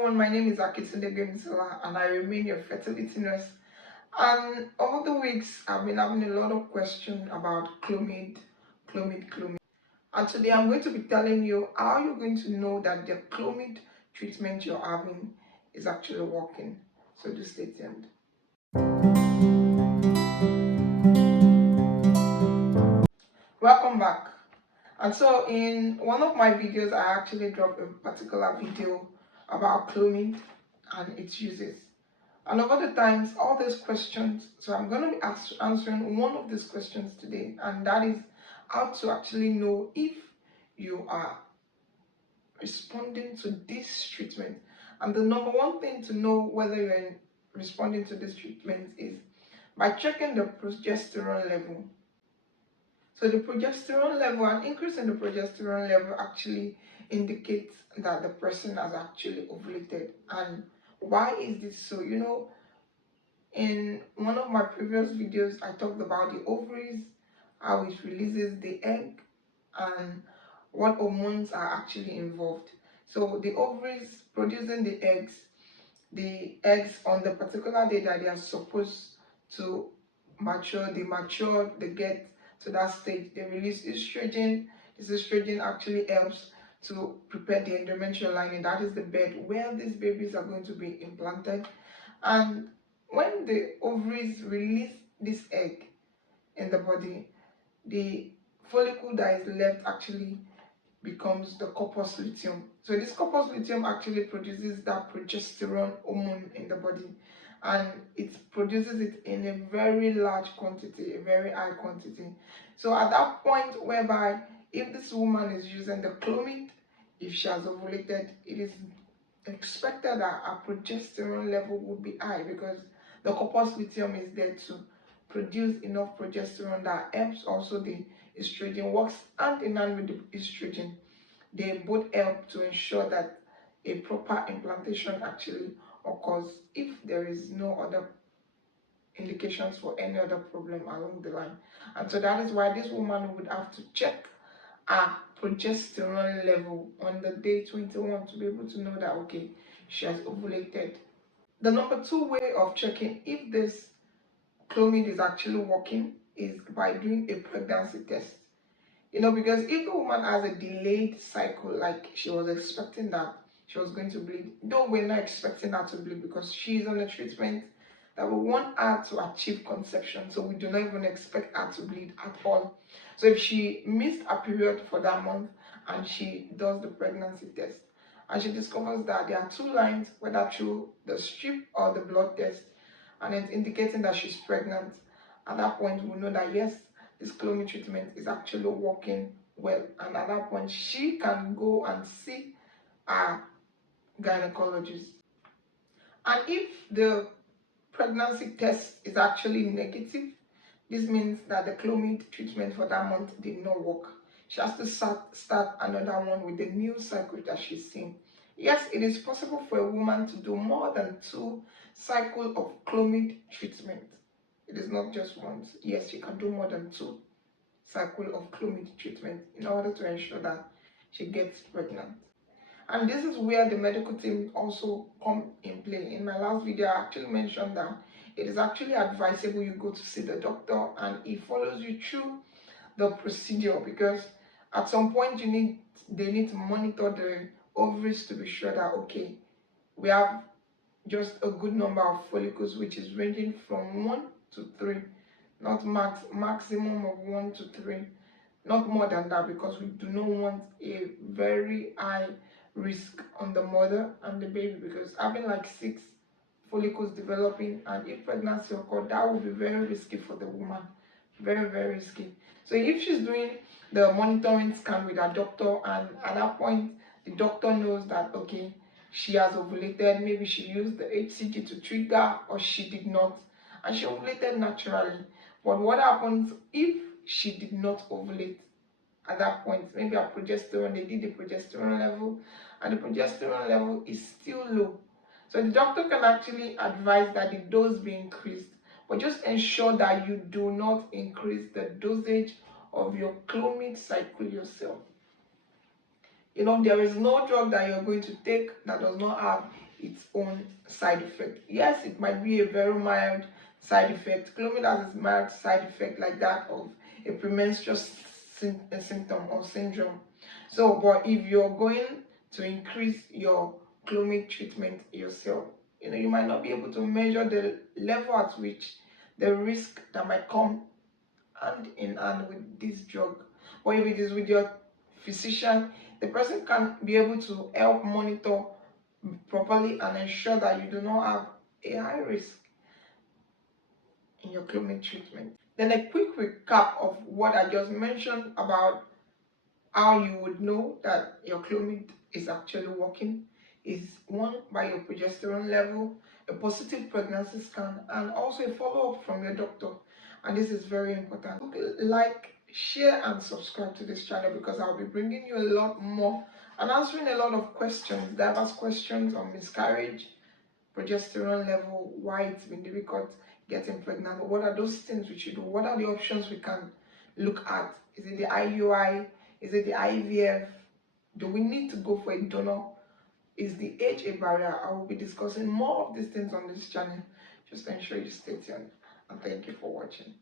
everyone, my name is Akitunde Gemisela and I remain your fertility nurse. And over the weeks, I've been having a lot of questions about Clomid. And today I'm going to be telling you how you're going to know that the Clomid treatment you're having is actually working. So do stay tuned. Welcome back. And so in one of my videos, I actually dropped a particular video about Clomid and its uses. And over the times, all these questions, so I'm going to be answering one of these questions today, and that is how to actually know if you are responding to this treatment. And the number one thing to know whether you're responding to this treatment is by checking the progesterone level. So the progesterone level, an increase in the progesterone level actually indicates that the person has actually ovulated. And why is this so? In one of my previous videos, I talked about the ovaries, how it releases the egg, and what hormones are actually involved. So the ovaries producing the eggs on the particular day that they are supposed to mature, they get to that stage, they release estrogen. This estrogen actually helps to prepare the endometrial lining, that is the bed where these babies are going to be implanted. And when the ovaries release this egg in the body, the follicle that is left actually becomes the corpus luteum. So this corpus luteum actually produces that progesterone hormone in the body, and it produces it in a very large quantity, a very high quantity. So at that point whereby if this woman is using the Clomid, if she has ovulated, it is expected that her progesterone level would be high because the corpus luteum is there to produce enough progesterone that helps also the estrogen, works hand in hand with the estrogen. They both help to ensure that a proper implantation actually occurs if there is no other indications for any other problem along the line. And so that is why this woman would have to check her progesterone level on the day 21 to be able to know that okay, she has ovulated. The number two way of checking if this Clomid is actually working is by doing a pregnancy test. Because if the woman has a delayed cycle, like she was expecting that she was going to bleed, though we're not expecting her to bleed because she's on a treatment that we want her to achieve conception, so we do not even expect her to bleed at all. So if she missed a period for that month and she does the pregnancy test and she discovers that there are two lines, whether through the strip or the blood test, and it's indicating that she's pregnant, at that point we'll know that yes, this Clomid treatment is actually working well, and at that point she can go and see a gynecologist. And if the pregnancy test is actually negative, this means that the Clomid treatment for that month did not work. She has to start another one with the new cycle that she's seeing. Yes, it is possible for a woman to do more than 2 cycles of Clomid treatment. It is not just once. Yes, you can do more than 2 cycles of Clomid treatment in order to ensure that she gets pregnant. And this is where the medical team also come in play. In my last video, I actually mentioned that it is actually advisable you go to see the doctor and he follows you through the procedure, because at some point they need to monitor the ovaries to be sure that okay, we have just a good number of follicles, which is ranging from 1 to 3, not maximum of 1 to 3, not more than that, because we do not want a very high risk on the mother and the baby, because having like 6 follicles developing and if pregnancy occurs, that would be very risky for the woman, very risky. So if she's doing the monitoring scan with her doctor and at that point the doctor knows that okay, she has ovulated, maybe she used the HCG to trigger or she did not, and she ovulated naturally, but what happens if she did not ovulate? At that point, maybe her progesterone, they did the progesterone level and the progesterone level is still low. So the doctor can actually advise that the dose be increased, but just ensure that you do not increase the dosage of your Clomid cycle yourself. There is no drug that you're going to take that does not have its own side effect. Yes, it might be a very mild side effect. Clomid has a mild side effect like that of a premenstrual symptom or syndrome. So, but if you're going to increase your Clomid treatment yourself, you might not be able to measure the level at which the risk that might come hand in hand with this drug. But if it is with your physician, the person can be able to help monitor properly and ensure that you do not have a high risk in your Clomid treatment. Then a quick recap of what I just mentioned about how you would know that your Clomid is actually working is one, by your progesterone level, a positive pregnancy scan, and also a follow-up from your doctor. And this is very important. Like, share, and subscribe to this channel because I'll be bringing you a lot more and answering a lot of questions, diverse questions on miscarriage, progesterone level, why it's been difficult getting pregnant, what are those things we should do, what are the options we can look at, is it the IUI, is it the IVF, do we need to go for a donor, is the age a barrier? I will be discussing more of these things on this channel. Just ensure you stay tuned, and thank you for watching.